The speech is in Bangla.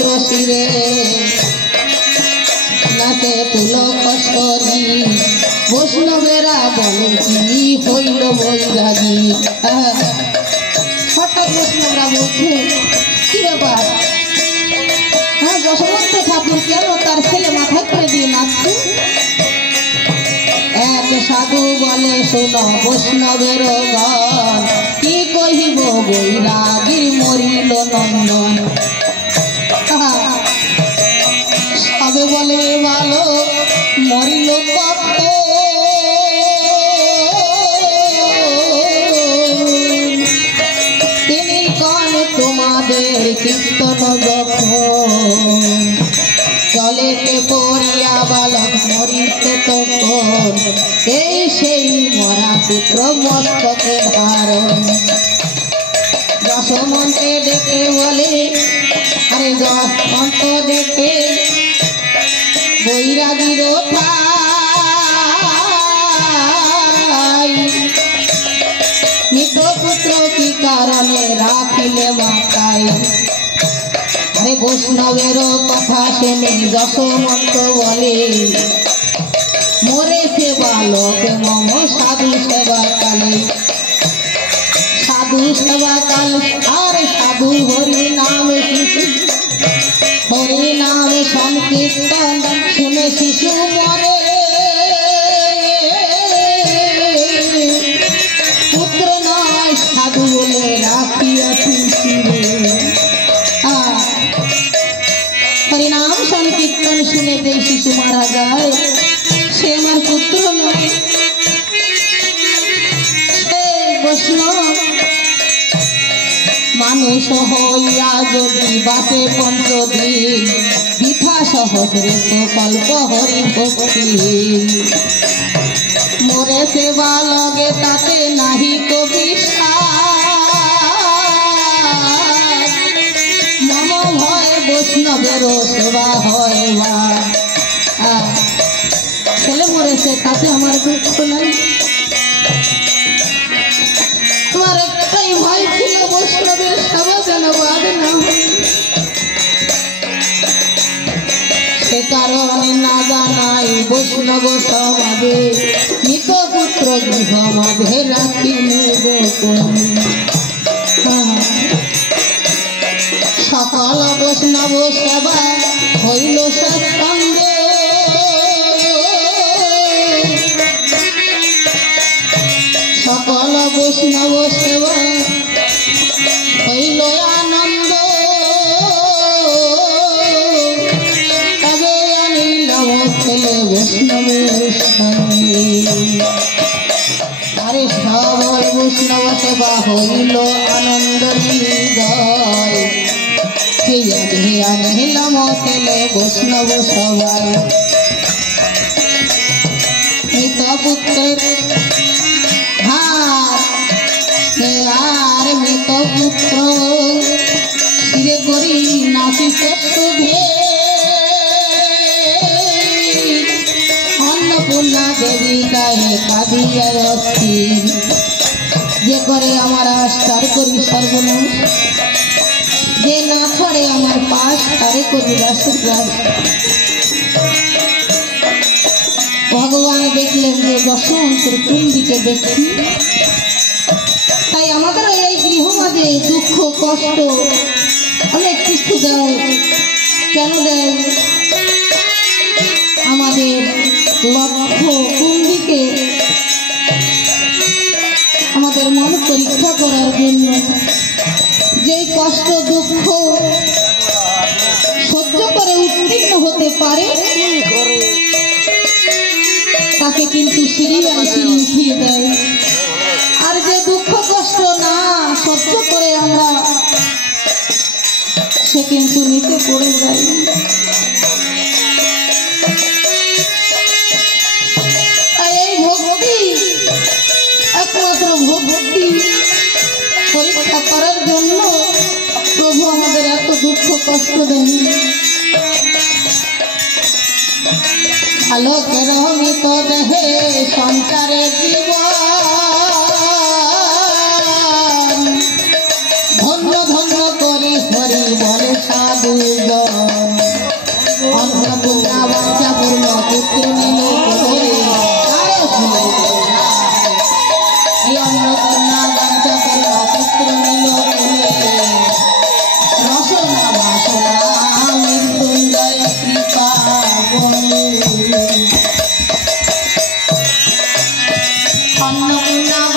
পুত্র শিরে নাতে তুলকশ্বরী বৈষ্ণবেরা বলে কি হইল বৈরাগী। হঠাৎ বৈষ্ণবরা বলছে কি ব্যাপার, হ্যাঁ যশোবন্ত ঠাকুর কেন তার ছেলে মাথায় করে দিয়ে নাচছে? এক সাধু বলে শোন বৈষ্ণবের গান, কি কহিব বৈরাগীর মরিল নন্দন। সবে বলে ভালো মরিল কত, তিনি কন তোমাদের কীর্তন যখন, চলেতে পড়িয়া বালক মরিতে তখন, এই সেই মরা পুত্র মস্তকে ধারণ। যশোমন্তে দেখে বলে আরে যশমন্ত দেখে বৈরাগীর ঠাই, মৃত পুত্র কি কারণে রাখিলে মাথায়। আরে বৈষ্ণবের কথা শুনে যশোমন্ত বলে মরেছে বালক মম সাধু সেবা কালে। সাধু সেবা কাল আর সাধু হরি নাম শিশু, হরি নাম সংকীর্তন শুনে শিশু মরে। পুত্র নয় সাধু বলে রাখিয়াছি শিরে। হরিনাম সংকীর্তন শুনে যে শিশু মারা যায় সে আমার পুত্র নয়, সে বৈষ্ণব। মানুষ হইয়া যদি বাঁচে 5 দিন, বৃথা সহস্রে কল্প হরি ভক্তি। মরেছে বালকে তাতে নাহি তো বিশ্বাস, মম ভয় বৈষ্ণবের সেবা হয় বা। ছেলে মরেছে তাতে আমার দুঃখ নাই, তোমার একটাই ভয় ছিল বৈষ্ণবের সেবা যেন বাদ না হয়। সে কারণে না জানাই বৈষ্ণব সমাজে, মৃত পুত্র গৃহ মাঝে রাখিলে গোপন। সকল বৈষ্ণব সেবা হইল সৎসঙ্গ, সকল বৈষ্ণব সেবা হইল আনন্দ। তবে আনিলাম ছেলে বৈষ্ণবের সঙ্গে। আরে সবল বৈষ্ণব সেবা হইল আনন্দ হৃদয়, কে আনিলাম ছেলে বৈষ্ণব সবাই। মৃত পুত্রের আর মৃত পুত্র শিরে করি নাচিতে শুভে। অন্নপূর্ণা দেবী গায়ে কাঁদিয়া অস্থির, যে করে আমার আস্থার করি সর্বনাশ, যে না করে আমার পাশ তারে করি রাসুরাস। ভগবান দেখলেন যে যশোমন্তের কোন দিকে দেখি, তাই আমাদের এই গৃহ মাঝে দুঃখ কষ্ট অনেক কিছু দেয়। কেন দেয়? আমাদের লক্ষ্য কোন দিকে, আমাদের মন পরীক্ষা করার জন্য। যে কষ্ট দুঃখ সহ্য করে উত্তীর্ণ হতে পারে তাকে কিন্তু সিঁড়ি বাই সিঁড়ি উঠিয়ে দেয়। আর যে দুঃখ কষ্ট না সহ্য করে আমরা, সে কিন্তু নিচে পড়ে যায়। এই ভক্তি একমাত্র ভক্তি পরীক্ষা করার জন্য প্রভু আমাদের এত দুঃখ কষ্ট দেন। আলোকের মৃত দেহে সংসারে জীবন, ধন্য ধন্য করে হরি বলে সাধুজন। অন্নপূর্ণা